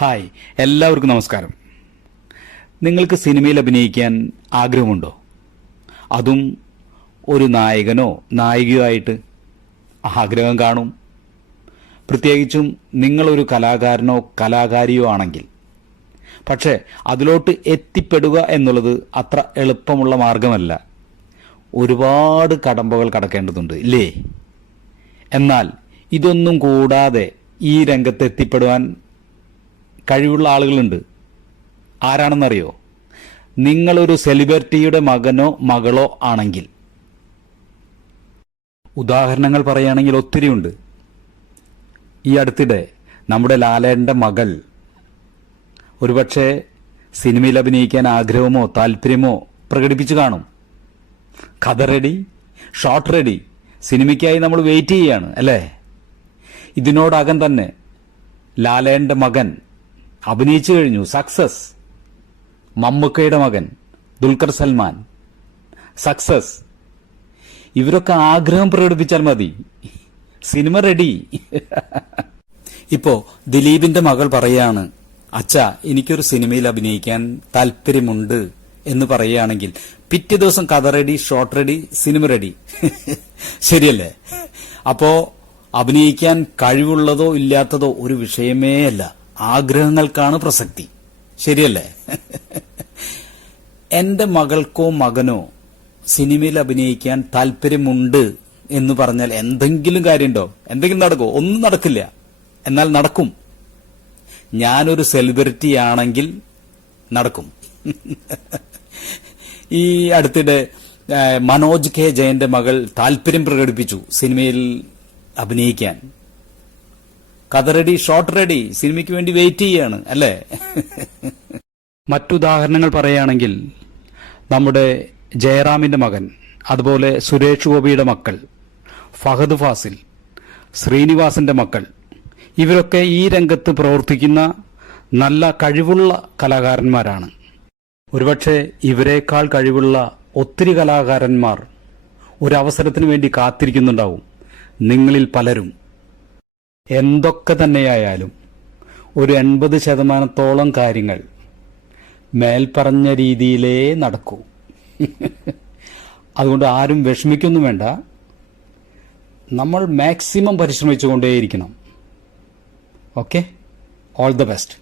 Hi, എല്ലാവർക്കും നമസ്കാരം. നിങ്ങൾക്ക് സിനിമയിൽ അഭിനയിക്കാൻ ആഗ്രഹമുണ്ടോ? അതും ഒരു നായകനോ നായികയോ ആയിട്ട് ആഗ്രഹം കാണും. പ്രത്യേകിച്ചും നിങ്ങളൊരു കലാകാരനോ കലാകാരിയോ ആണെങ്കിൽ. പക്ഷേ അതിലോട്ട് എത്തിപ്പെടുക എന്നുള്ളത് അത്ര എളുപ്പമുള്ള മാർഗമല്ല. ഒരുപാട് കടമ്പകൾ കടക്കേണ്ടതുണ്ട്, ഇല്ലേ? എന്നാൽ ഇതൊന്നും കൂടാതെ ഈ രംഗത്ത് എത്തിപ്പെടുവാൻ കഴിവുള്ള ആളുകളുണ്ട്. ആരാണെന്നറിയോ? നിങ്ങളൊരു സെലിബ്രിറ്റിയുടെ മകനോ മകളോ ആണെങ്കിൽ. ഉദാഹരണങ്ങൾ പറയുകയാണെങ്കിൽ ഒത്തിരിയുണ്ട്. ഈ അടുത്തിടെ നമ്മുടെ ലാലേട്ടൻ്റെ മകൾ ഒരുപക്ഷെ സിനിമയിൽ അഭിനയിക്കാൻ ആഗ്രഹമോ താല്പര്യമോ പ്രകടിപ്പിച്ചു കാണും. കഥ റെഡി, ഷോട്ട് റെഡി, സിനിമയ്ക്കായി നമ്മൾ വെയിറ്റ് ചെയ്യുകയാണ്, അല്ലേ? ഇതിനോടകം തന്നെ ലാലേട്ടൻ്റെ മകൻ അഭിനയിച്ചു കഴിഞ്ഞു, സക്സസ്. മമ്മൂക്കയുടെ മകൻ ദുൽഖർ സൽമാൻ, സക്സസ്. ഇവരൊക്കെ ആഗ്രഹം പ്രകടിപ്പിച്ചാൽ മതി, സിനിമ റെഡി. ഇപ്പോ ദിലീപിന്റെ മകൾ പറയാണ്, അച്ഛാ എനിക്കൊരു സിനിമയിൽ അഭിനയിക്കാൻ താല്പര്യമുണ്ട് എന്ന് പറയുകയാണെങ്കിൽ പിറ്റേ ദിവസം കഥ ready, shot ready, cinema ready. ശരിയല്ലേ? അപ്പോ അഭിനയിക്കാൻ കഴിവുള്ളതോ ഇല്ലാത്തതോ ഒരു വിഷയമേ അല്ല, ആഗ്രഹങ്ങൾക്കാണ് പ്രസക്തി. ശരിയല്ലേ? എന്റെ മകൾക്കോ മകനോ സിനിമയിൽ അഭിനയിക്കാൻ താല്പര്യമുണ്ട് എന്ന് പറഞ്ഞാൽ എന്തെങ്കിലും കാര്യമുണ്ടോ? എന്തെങ്കിലും നടക്കുമോ? ഒന്നും നടക്കില്ല. എന്നാൽ നടക്കും. ഞാനൊരു സെലിബ്രിറ്റി ആണെങ്കിൽ നടക്കും. ഈ അടുത്തിടെ മനോജ് കെ ജയന്റെ മകൾ താല്പര്യം പ്രകടിപ്പിച്ചു സിനിമയിൽ അഭിനയിക്കാൻ. കഥ റെഡി, ഷോട്ട് റെഡി, സിനിമയ്ക്ക് വേണ്ടി വെയിറ്റ് ചെയ്യാണ്, അല്ലേ? മറ്റുദാഹരണങ്ങൾ പറയുകയാണെങ്കിൽ നമ്മുടെ ജയറാമിന്റെ മകൻ, അതുപോലെ സുരേഷ് ഗോപിയുടെ മക്കൾ, ഫഹദ് ഫാസിൽ, ശ്രീനിവാസന്റെ മക്കൾ, ഇവരൊക്കെ ഈ രംഗത്ത് പ്രവർത്തിക്കുന്ന നല്ല കഴിവുള്ള കലാകാരന്മാരാണ്. ഒരുപക്ഷെ ഇവരെക്കാൾ കഴിവുള്ള ഒത്തിരി കലാകാരന്മാർ ഒരവസരത്തിന് വേണ്ടി കാത്തിരിക്കുന്നുണ്ടാവും, നിങ്ങളിൽ പലരും. എന്തൊക്കെ തന്നെയായാലും ഒരു 80% കാര്യങ്ങൾ മേൽപ്പറഞ്ഞ രീതിയിലേ നടക്കൂ. അതുകൊണ്ട് ആരും വിഷമിക്കൊന്നും വേണ്ട. നമ്മൾ മാക്സിമം പരിശ്രമിച്ചുകൊണ്ടേയിരിക്കണം. Okay, all the best.